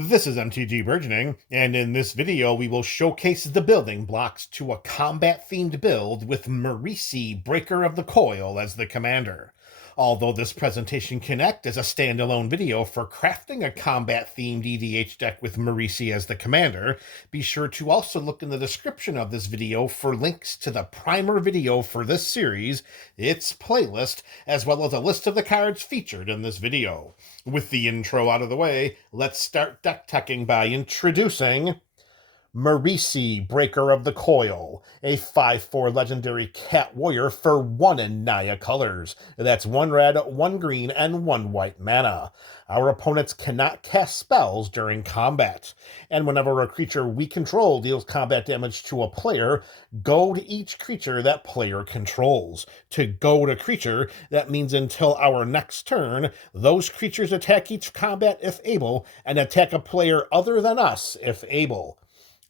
This is MTG Burgeoning, and in this video we will showcase the building blocks to a combat-themed build with Marisi, Breaker of the Coil, as the commander. Although this presentation can act as a standalone video for crafting a combat-themed EDH deck with Marisi as the commander, be sure to also look in the description of this video for links to the primer video for this series, its playlist, as well as a list of the cards featured in this video. With the intro out of the way, let's start deck teching by introducing Marisi, Breaker of the Coil, a 5/4 legendary cat warrior for 1 in Naya colors. That's 1 red, 1 green, and 1 white mana. Our opponents cannot cast spells during combat, and whenever a creature we control deals combat damage to a player, goad each creature that player controls. To goad a creature, that means until our next turn, those creatures attack each combat if able, and attack a player other than us if able.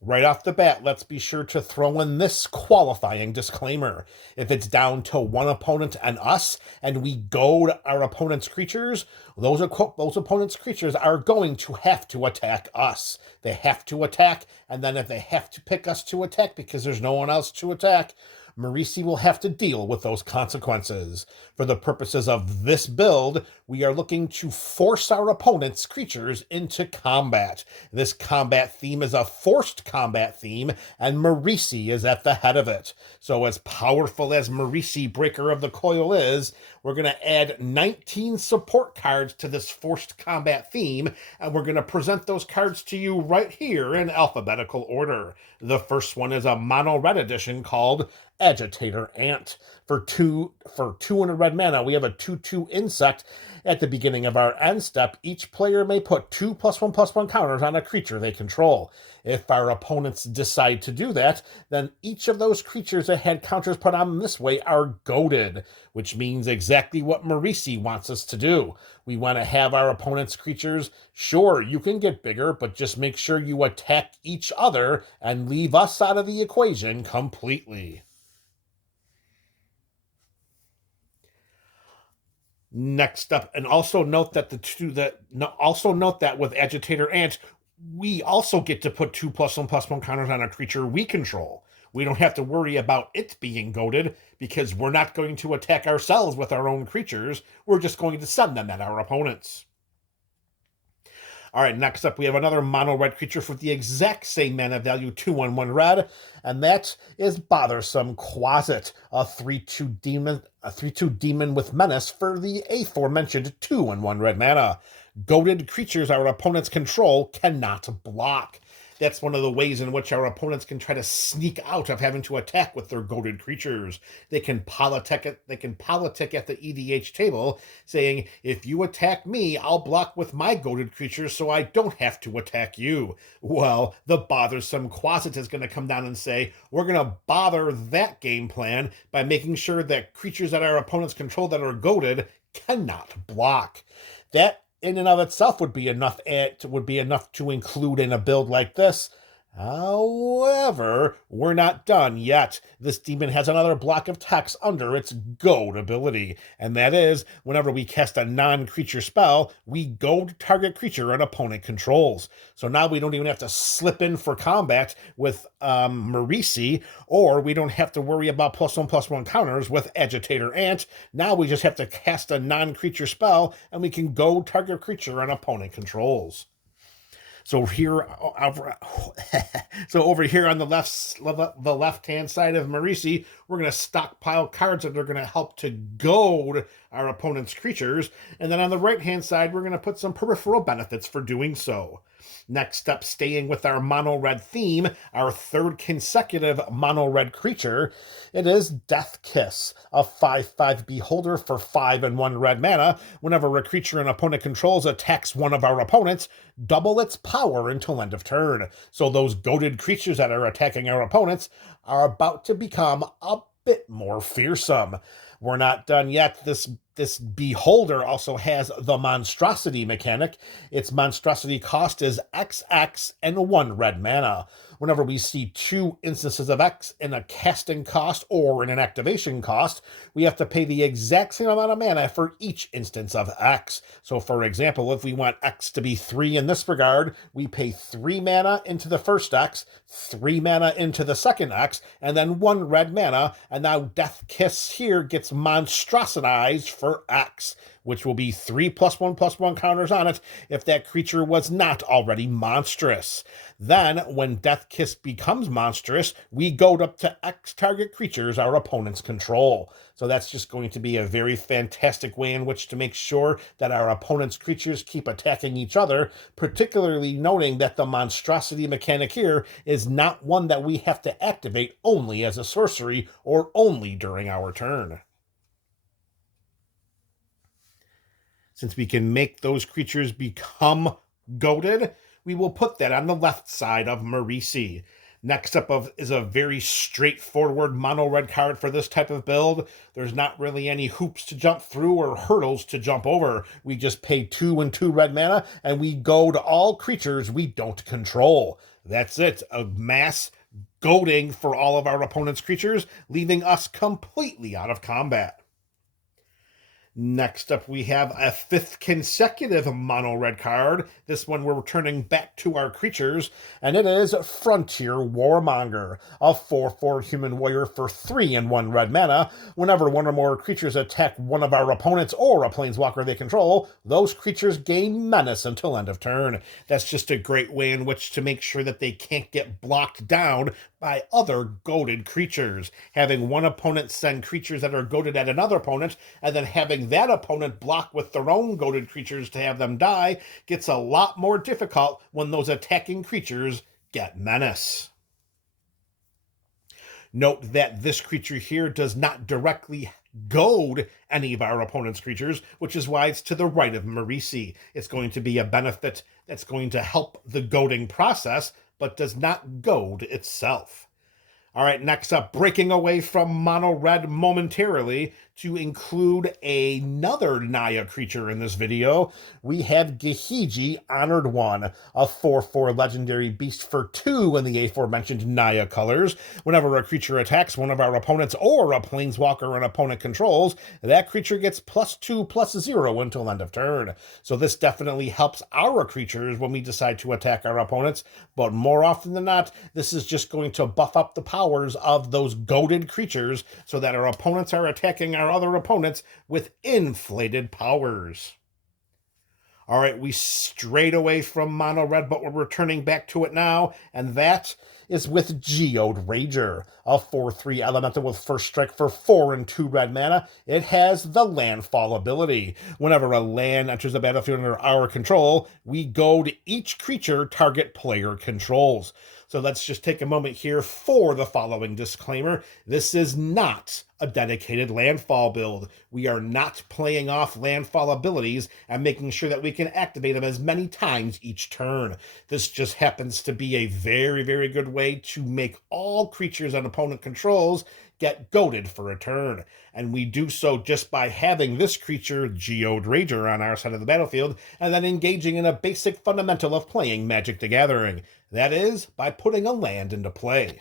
Right off the bat, let's be sure to throw in this qualifying disclaimer. If it's down to one opponent and us, and we goad our opponent's creatures, those opponent's creatures are going to have to attack us. They have to attack, and then if they have to pick us to attack because there's no one else to attack, Marisi will have to deal with those consequences. For the purposes of this build, we are looking to force our opponent's creatures into combat. This combat theme is a forced combat theme, and Marisi is at the head of it. So as powerful as Marisi, Breaker of the Coil is, we're going to add 19 support cards to this forced combat theme, and we're going to present those cards to you right here in alphabetical order. The first one is a mono red edition called Agitator Ant. For 200 red mana, we have a 2/2 insect. At the beginning of our end step, each player may put 2+1/+1 counters on a creature they control. If our opponents decide to do that, then each of those creatures that had counters put on them this way are goaded, which means exactly what Marisi wants us to do. We want to have our opponent's creatures, sure, you can get bigger, but just make sure you attack each other and leave us out of the equation completely. Next up, and also note that with Agitator Ant, we also get to put 2+1/+1 counters on a creature we control. We don't have to worry about it being goaded because we're not going to attack ourselves with our own creatures. We're just going to send them at our opponents. All right, next up, we have another mono red creature for the exact same mana value, 2/1 red, and that is Bothersome Quasit, a 3/2 demon with menace for the aforementioned 2/1 red mana. Goaded creatures our opponents control cannot block. That's one of the ways in which our opponents can try to sneak out of having to attack with their goaded creatures. They can politic at the EDH table, saying, if you attack me, I'll block with my goaded creatures so I don't have to attack you. Well, the Bothersome Quasit is going to come down and say, we're going to bother that game plan by making sure that creatures that our opponents control that are goaded cannot block. That in and of itself would be enough to include in a build like this. However, we're not done yet. This demon has another block of text under its goad ability, and that is, whenever we cast a non-creature spell, we goad target creature an opponent controls. So now we don't even have to slip in for combat with Marisi, or we don't have to worry about +1/+1 counters with Agitator Ant. Now we just have to cast a non-creature spell, and we can goad target creature an opponent controls. So over here on the left-hand side of Marisi, we're going to stockpile cards that are going to help to goad our opponent's creatures. And then on the right-hand side, we're going to put some peripheral benefits for doing so. Next up, staying with our mono-red theme, our third consecutive mono-red creature, it is Death Kiss, a 5/5 beholder for 5/1 red mana. Whenever a creature an opponent controls attacks one of our opponents, double its power until end of turn. So those goaded creatures that are attacking our opponents are about to become a bit more fearsome. We're not done yet. This this Beholder also has the Monstrosity mechanic. Its Monstrosity cost is XX and 1 red mana. Whenever we see 2 instances of X in a casting cost or in an activation cost, we have to pay the exact same amount of mana for each instance of X. So for example, if we want X to be 3 in this regard, we pay 3 mana into the first X, 3 mana into the second X, and then 1 red mana, and now Death Kiss here gets monstrositized for X, which will be 3+1/+1 counters on it if that creature was not already monstrous. Then, when Death Kiss becomes monstrous, we goad up to X target creatures our opponents control. So that's just going to be a very fantastic way in which to make sure that our opponent's creatures keep attacking each other, particularly noting that the monstrosity mechanic here is not one that we have to activate only as a sorcery or only during our turn. Since we can make those creatures become goaded, we will put that on the left side of Marisi. Next up is a very straightforward mono red card for this type of build. There's not really any hoops to jump through or hurdles to jump over. We just pay 2 and 2 red mana, and we goad all creatures we don't control. That's it, a mass goading for all of our opponent's creatures, leaving us completely out of combat. Next up, we have a 5th consecutive mono red card. This one we're returning back to our creatures, and it is Frontier Warmonger, a 4/4 human warrior for 3 and 1 red mana. Whenever one or more creatures attack one of our opponents or a planeswalker they control, those creatures gain menace until end of turn. That's just a great way in which to make sure that they can't get blocked down by other goaded creatures. Having one opponent send creatures that are goaded at another opponent, and then having that opponent block with their own goaded creatures to have them die, gets a lot more difficult when those attacking creatures get menace. Note that this creature here does not directly goad any of our opponent's creatures, which is why it's to the right of Marisi. It's going to be a benefit that's going to help the goading process, but does not goad itself. All right, next up, breaking away from mono red momentarily to include another Naya creature in this video, we have Gehiji Honored One, a 4/4 legendary beast for 2 in the aforementioned Naya colors. Whenever a creature attacks one of our opponents or a planeswalker an opponent controls, that creature gets +2/+0 until end of turn. So this definitely helps our creatures when we decide to attack our opponents, but more often than not, this is just going to buff up the powers of those goaded creatures so that our opponents are attacking our other opponents with inflated powers. All right, we strayed away from mono red, but we're returning back to it now, and that is with Geode Rager, a 4/3 elemental with first strike for 4 and 2 red mana. It has the landfall ability. Whenever a land enters the battlefield under our control, we goad each creature target player controls. So let's just take a moment here for the following disclaimer. This is not a dedicated landfall build. We are not playing off landfall abilities and making sure that we can activate them as many times each turn. This just happens to be a very, very good way to make all creatures an opponent controls get goaded for a turn. And we do so just by having this creature, Geode Rager, on our side of the battlefield, and then engaging in a basic fundamental of playing Magic the Gathering. That is, by putting a land into play.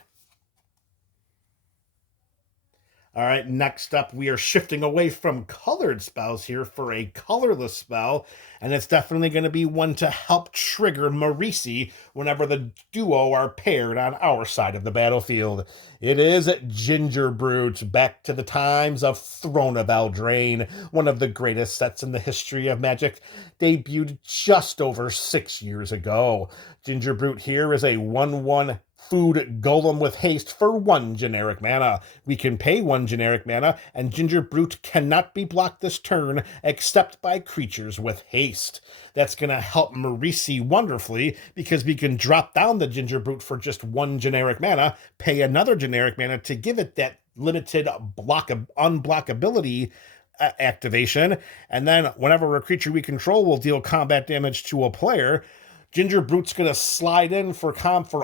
All right, next up, we are shifting away from colored spells here for a colorless spell, and it's definitely going to be one to help trigger Marisi whenever the duo are paired on our side of the battlefield. It is Gingerbrute, back to the times of Throne of Eldraine, one of the greatest sets in the history of Magic, debuted just over 6 years ago. Gingerbrute here is a 1/1 food golem with haste for 1 generic mana. We can pay 1 generic mana, and Gingerbrute cannot be blocked this turn except by creatures with haste. That's going to help Marisi wonderfully because we can drop down the Gingerbrute for just 1 generic mana, pay another generic mana to give it that limited unblockability activation, and then whenever a creature we control will deal combat damage to a player, Ginger Brute's going to slide in for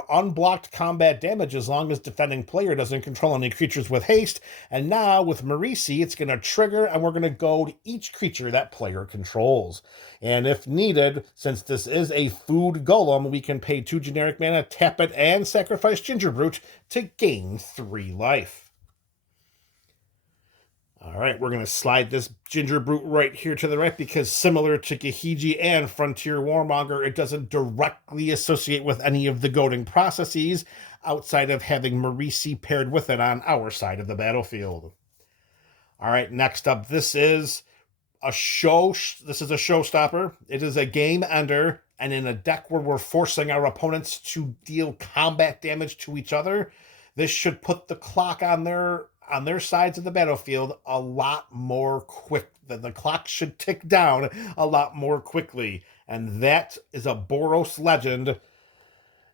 unblocked combat damage as long as defending player doesn't control any creatures with haste. And now with Marisi, it's going to trigger, and we're going to goad each creature that player controls. And if needed, since this is a food golem, we can pay 2 generic mana, tap it, and sacrifice Ginger Brute to gain 3 life. All right, we're going to slide this Ginger Brute right here to the right because similar to Gahiji and Frontier Warmonger, it doesn't directly associate with any of the goading processes outside of having Marisi paired with it on our side of the battlefield. All right, next up, this is a showstopper. It is a game ender, and in a deck where we're forcing our opponents to deal combat damage to each other, this should put the clock on their sides of the battlefield a lot more quick. The clock should tick down a lot more quickly. And that is a Boros legend,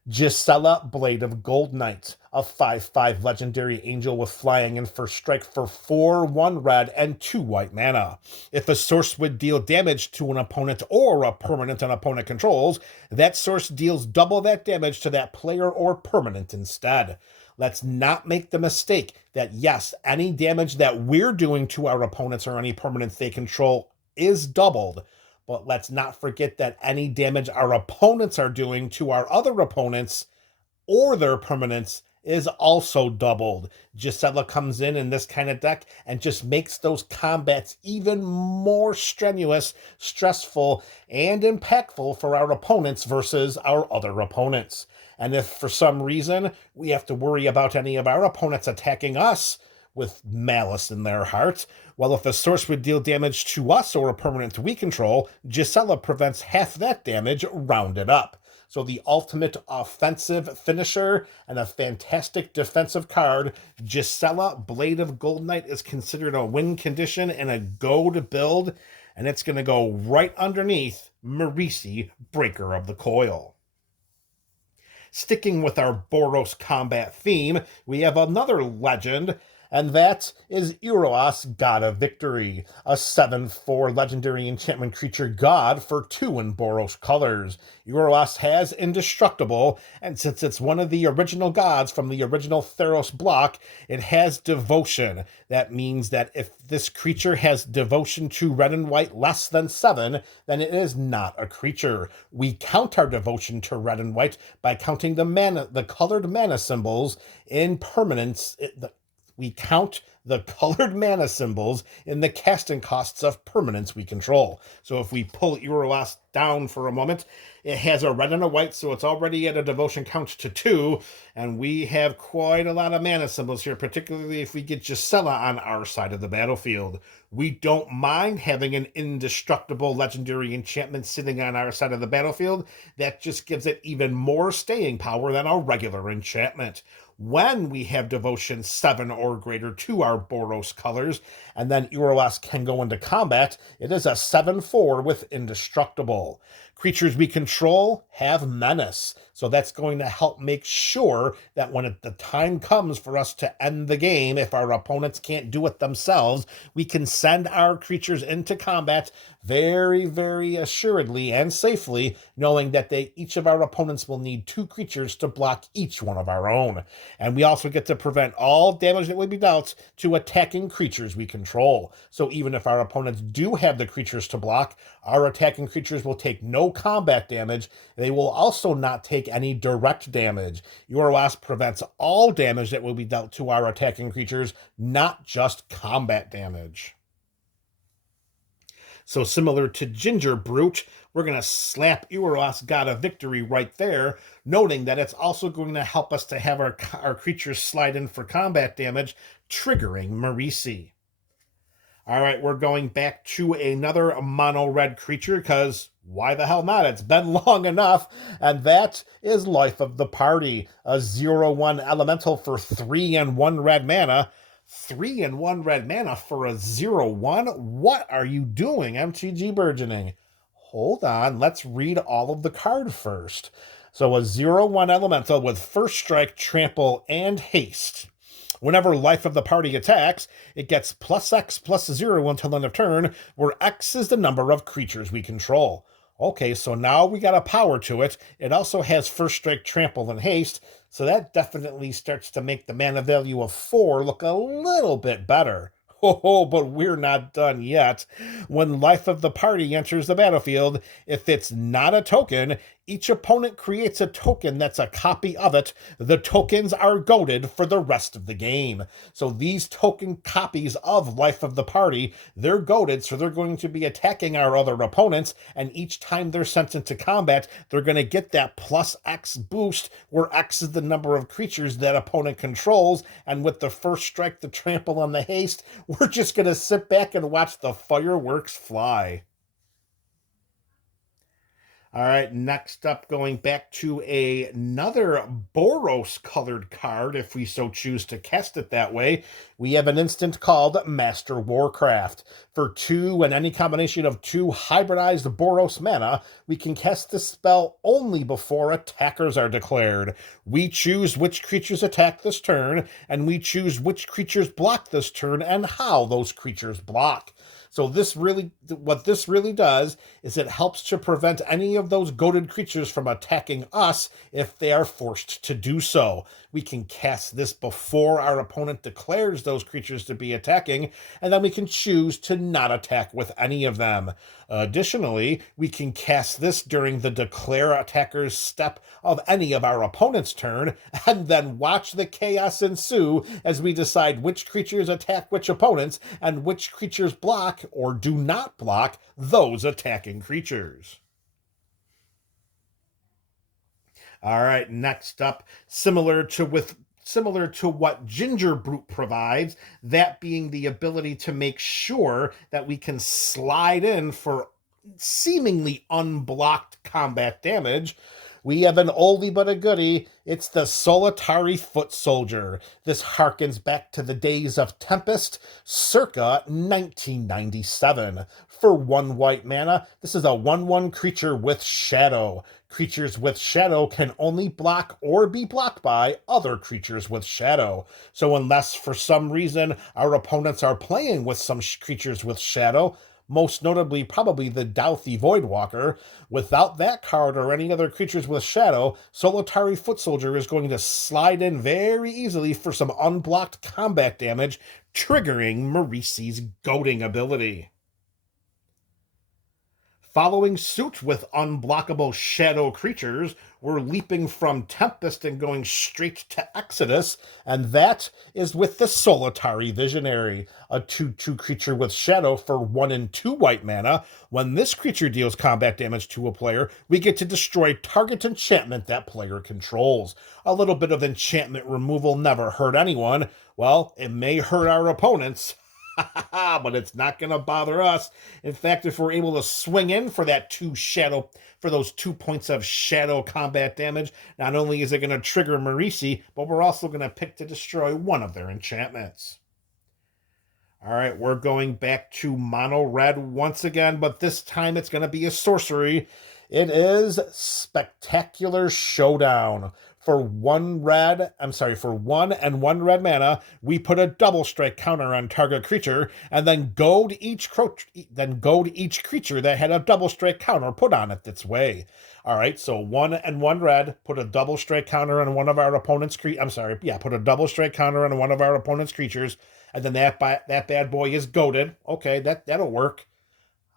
Gisela, Blade of Gold Knight, a 5/5 legendary angel with flying and first strike for 4/1 red and 2 white mana. If a source would deal damage to an opponent or a permanent an opponent controls, that source deals double that damage to that player or permanent instead. Let's not make the mistake that, yes, any damage that we're doing to our opponents or any permanents they control is doubled. But let's not forget that any damage our opponents are doing to our other opponents or their permanents is also doubled. Gisela comes in this kind of deck and just makes those combats even more strenuous, stressful, and impactful for our opponents versus our other opponents. And if for some reason we have to worry about any of our opponents attacking us with malice in their heart, well, if a source would deal damage to us or a permanent we control, Gisela prevents half that damage rounded up. So the ultimate offensive finisher and a fantastic defensive card, Gisela, Blade of Gold Knight, is considered a win condition in a goad build, and it's going to go right underneath Marisi, Breaker of the Coil. Sticking with our Boros combat theme, we have another legend, and that is Iroas, God of Victory, a 7/4 legendary enchantment creature god for 2 in Boros colors. Iroas has Indestructible, and since it's one of the original gods from the original Theros block, it has Devotion. That means that if this creature has Devotion to red and white less than 7, then it is not a creature. We count our Devotion to red and white by counting the colored mana symbols in permanence. We count the colored mana symbols in the casting costs of permanents we control. So if we pull Iroas down for a moment, it has a red and a white, so it's already at a devotion count to 2, and we have quite a lot of mana symbols here, particularly if we get Gisela on our side of the battlefield. We don't mind having an indestructible legendary enchantment sitting on our side of the battlefield. That just gives it even more staying power than a regular enchantment. When we have Devotion 7 or greater to our Boros colors, and then Iroas can go into combat, it is a 7/4 with Indestructible. Creatures we control have Menace, so that's going to help make sure that when the time comes for us to end the game, if our opponents can't do it themselves, we can send our creatures into combat very, very assuredly and safely, knowing that each of our opponents will need 2 creatures to block each one of our own. And we also get to prevent all damage that would be dealt to attacking creatures we control. So even if our opponents do have the creatures to block, our attacking creatures will take no combat damage. They will also not take any direct damage. Iroas prevents all damage that will be dealt to our attacking creatures, not just combat damage. So similar to Ginger Brute, we're going to slap Iroas, God of Victory, right there, noting that it's also going to help us to have our creatures slide in for combat damage, triggering Marisi. All right, we're going back to another mono-red creature, because why the hell not? It's been long enough, and that is Life of the Party, a 0/1 elemental for 3 and 1 red mana. 3 and 1 red mana for a 0/1? What are you doing, MTG Burgeoning? Hold on, let's read all of the card first. So a 0/1 elemental with first strike, trample, and haste. Whenever Life of the Party attacks, it gets +X +0 until end of turn, where X is the number of creatures we control. Okay, so now we got a power to it. It also has first strike, trample, and haste, so that definitely starts to make the mana value of 4 look a little bit better. Oh, but we're not done yet. When life of the party enters the battlefield, if it's not a token, each opponent creates a token that's a copy of it. The tokens are goaded for the rest of the game. So these token copies of life of the party, they're goaded, so they're going to be attacking our other opponents, and each time they're sent into combat, they're going to get that plus X boost, where X is the number of creatures that opponent controls, and with the first strike, the trample, and the haste, we're just going to sit back and watch the fireworks fly. All right, next up, going back to another Boros colored card, if we so choose to cast it that way, we have an instant called Master Warcraft. For 2 and any combination of 2 hybridized Boros mana, we can cast this spell only before attackers are declared. We choose which creatures attack this turn, and we choose which creatures block this turn and how those creatures block. So what this really does is it helps to prevent any of those goaded creatures from attacking us if they are forced to do so. We can cast this before our opponent declares those creatures to be attacking, and then we can choose to not attack with any of them. Additionally, we can cast this during the declare attacker's step of any of our opponent's turn, and then watch the chaos ensue as we decide which creatures attack which opponents and which creatures block or do not block those attacking creatures. All right, next up, similar to what Ginger Brute provides, that being the ability to make sure that we can slide in for seemingly unblocked combat damage. We have an oldie but a goodie. It's the Solitary Foot Soldier. This harkens back to the days of Tempest, circa 1997. For 1 white mana, this is a 1/1 creature with Shadow. Creatures with Shadow can only block or be blocked by other creatures with Shadow. So unless for some reason our opponents are playing with some creatures with Shadow, most notably probably the Douthie Voidwalker, without that card or any other creatures with Shadow, Solitary Foot Soldier is going to slide in very easily for some unblocked combat damage, triggering Marisi's goading ability. Following suit with unblockable shadow creatures, we're leaping from Tempest and going straight to Exodus, and that is with the Solitary Visionary, a 2/2 creature with Shadow for 1 and 2 white mana. When this creature deals combat damage to a player, we get to destroy target enchantment that player controls. A little bit of enchantment removal never hurt anyone. Well, it may hurt our opponents. But it's not going to bother us. In fact, if we're able to swing in for those 2 points of shadow combat damage, not only is it going to trigger Marisi, but we're also going to pick to destroy one of their enchantments. All right, we're going back to mono red once again, but this time it's going to be a sorcery. It is Spectacular Showdown. For 1 and 1 red mana, we put a double strike counter on target creature, and then goad each creature that had a double strike counter put on it its way. All right, so 1 and 1 red, put a double strike counter on one of our opponent's put a double strike counter on one of our opponent's creatures, and then that bad boy is goaded. Okay, that'll work.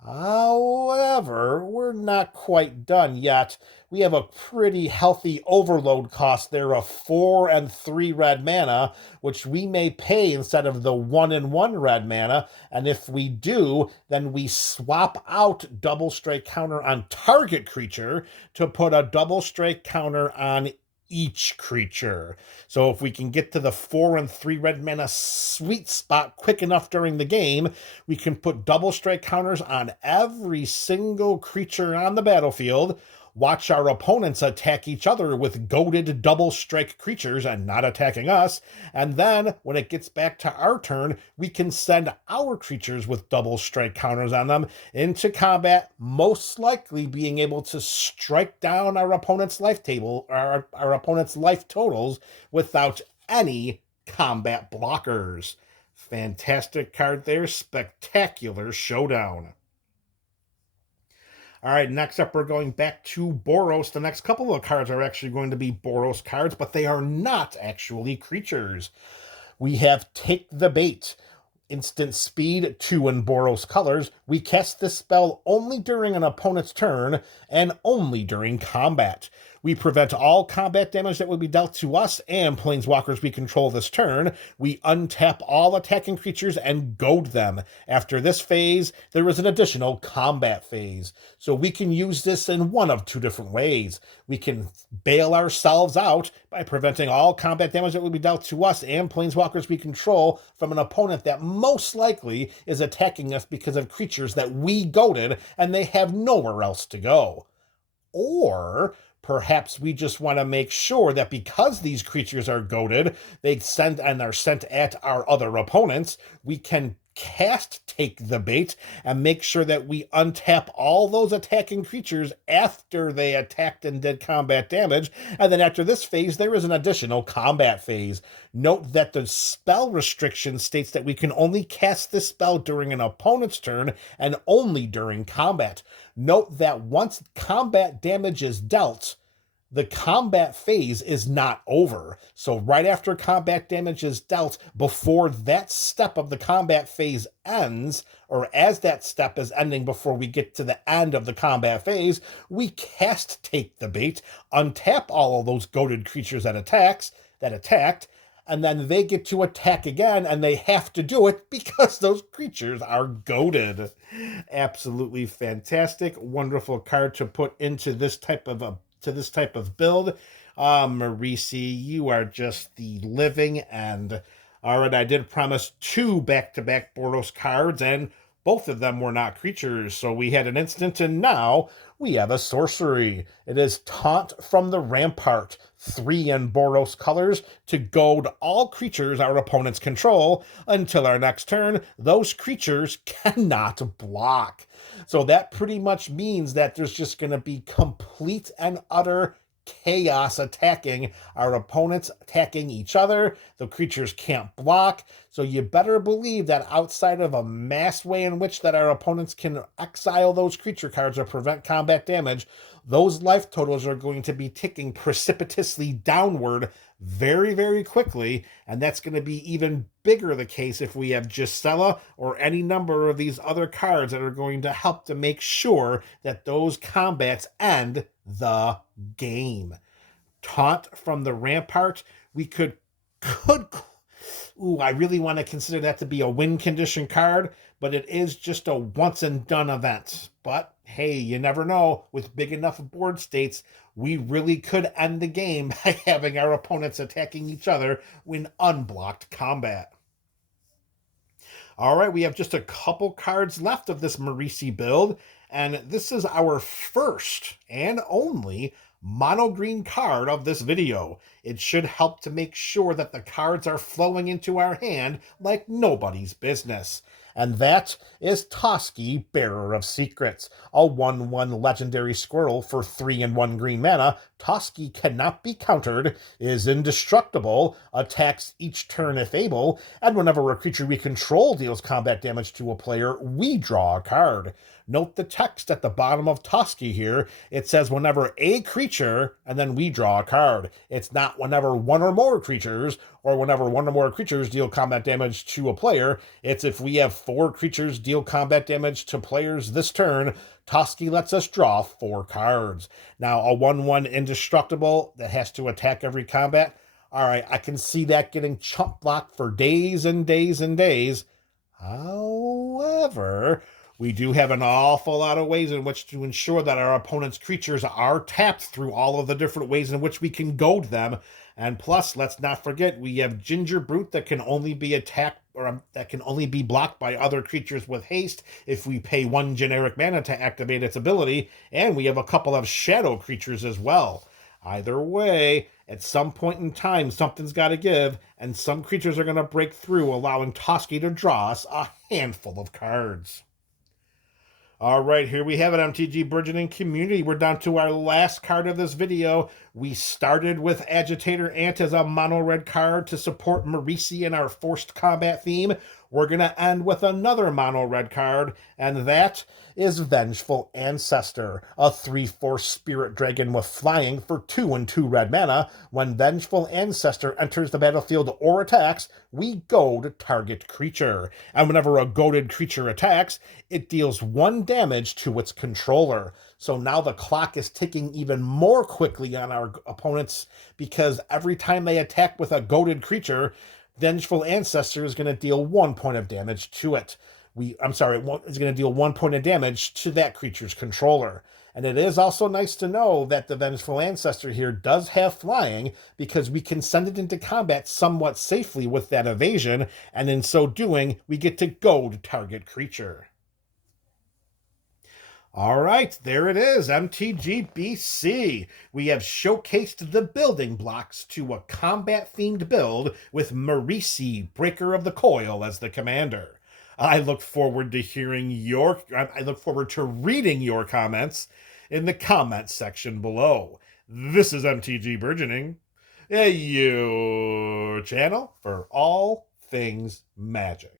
However, we're not quite done yet. We have a pretty healthy overload cost there of 4 and 3 red mana, which we may pay instead of the 1 and 1 red mana. And if we do, then we swap out double strike counter on target creature to put a double strike counter on each creature. So if we can get to the 4 and 3 red mana sweet spot quick enough during the game, we can put double strike counters on every single creature on the battlefield, watch our opponents attack each other with goaded double strike creatures and not attacking us, and then when it gets back to our turn, we can send our creatures with double strike counters on them into combat, most likely being able to strike down our opponent's life totals without any combat blockers. Fantastic card there, Spectacular Showdown. All right, next up, we're going back to Boros. The next couple of cards are actually going to be Boros cards, but they are not actually creatures. We have Take the Bait. Instant speed, 2 in Boros colors. We cast this spell only during an opponent's turn and only during combat. We prevent all combat damage that would be dealt to us and planeswalkers we control this turn. We untap all attacking creatures and goad them. After this phase, there is an additional combat phase. So we can use this in one of two different ways. We can bail ourselves out by preventing all combat damage that would be dealt to us and planeswalkers we control from an opponent that most likely is attacking us because of creatures that we goaded and they have nowhere else to go. Or perhaps we just want to make sure that because these creatures are goaded, they send and are sent at our other opponents, we can cast Take the Bait and make sure that we untap all those attacking creatures after they attacked and did combat damage. And then after this phase, there is an additional combat phase. Note that the spell restriction states that we can only cast this spell during an opponent's turn and only during combat. Note that once combat damage is dealt, the combat phase is not over. So right after combat damage is dealt, before that step of the combat phase ends, or as that step is ending before we get to the end of the combat phase, we cast Take the Bait, untap all of those goaded creatures that attacked, and then they get to attack again, and they have to do it because those creatures are goaded. Absolutely fantastic, wonderful card to put into this type of build. Marisi, you are just the living end. All right, I did promise 2 back-to-back Boros cards, and both of them were not creatures. So we had an instant, and now we have a sorcery. It is Taunt from the Rampart, 3 in Boros colors, to goad all creatures our opponents control. Until our next turn, those creatures cannot block. So that pretty much means that there's just going to be complete and utter chaos attacking our opponents, attacking each other. The creatures can't block. So you better believe that outside of a mass way in which that our opponents can exile those creature cards or prevent combat damage, those life totals are going to be ticking precipitously downward very, very quickly, and that's going to be even bigger the case if we have Gisela or any number of these other cards that are going to help to make sure that those combats end the game. Taunt from the Rampart, we could I really want to consider that to be a win condition card, but it is just a once and done event. But hey, you never know. With big enough board states, we really could end the game by having our opponents attacking each other in unblocked combat. All right, we have just a couple cards left of this Marisi build, and this is our first and only mono green card of this video. It should help to make sure that the cards are flowing into our hand like nobody's business. And that is Toski, Bearer of Secrets, a 1/1 legendary squirrel for 3 and 1 green mana. Toski cannot be countered, is indestructible, attacks each turn if able, and whenever a creature we control deals combat damage to a player, we draw a card. Note the text at the bottom of Toski here. It says whenever a creature, and then we draw a card. It's not whenever one or more creatures, or whenever one or more creatures deal combat damage to a player. It's if we have 4 creatures deal combat damage to players this turn, Toski lets us draw 4 cards. Now, a 1/1 indestructible that has to attack every combat. All right, I can see that getting chump blocked for days and days and days. However, we do have an awful lot of ways in which to ensure that our opponent's creatures are tapped through all of the different ways in which we can goad them. And plus, let's not forget, we have Ginger Brute that can only be attacked, or that can only be blocked by other creatures with haste if we pay 1 generic mana to activate its ability. And we have a couple of shadow creatures as well. Either way, at some point in time, something's got to give, and some creatures are going to break through, allowing Toski to draw us a handful of cards. All right, here we have it, MTG Burgeoning Community. We're down to our last card of this video. We started with Agitator Ant as a mono-red card to support Marisi in our forced combat theme. we're going to end with another mono red card, and that is Vengeful Ancestor, a 3/4 spirit dragon with flying for 2 and 2 red mana. When Vengeful Ancestor enters the battlefield or attacks, we goad target creature. And whenever a goaded creature attacks, it deals 1 damage to its controller. So now the clock is ticking even more quickly on our opponents, because every time they attack with a goaded creature, Vengeful Ancestor is going to deal 1 point of damage to it. It's going to deal 1 point of damage to that creature's controller. And it is also nice to know that the Vengeful Ancestor here does have flying, because we can send it into combat somewhat safely with that evasion, and in so doing, we get to goad target creature. All right, there it is, MTG We have showcased the building blocks to a combat-themed build with Marisi, Breaker of the Coil, as the commander. I look forward to reading your comments in the comments section below. This is MTG Burgeoning, your channel for all things Magic.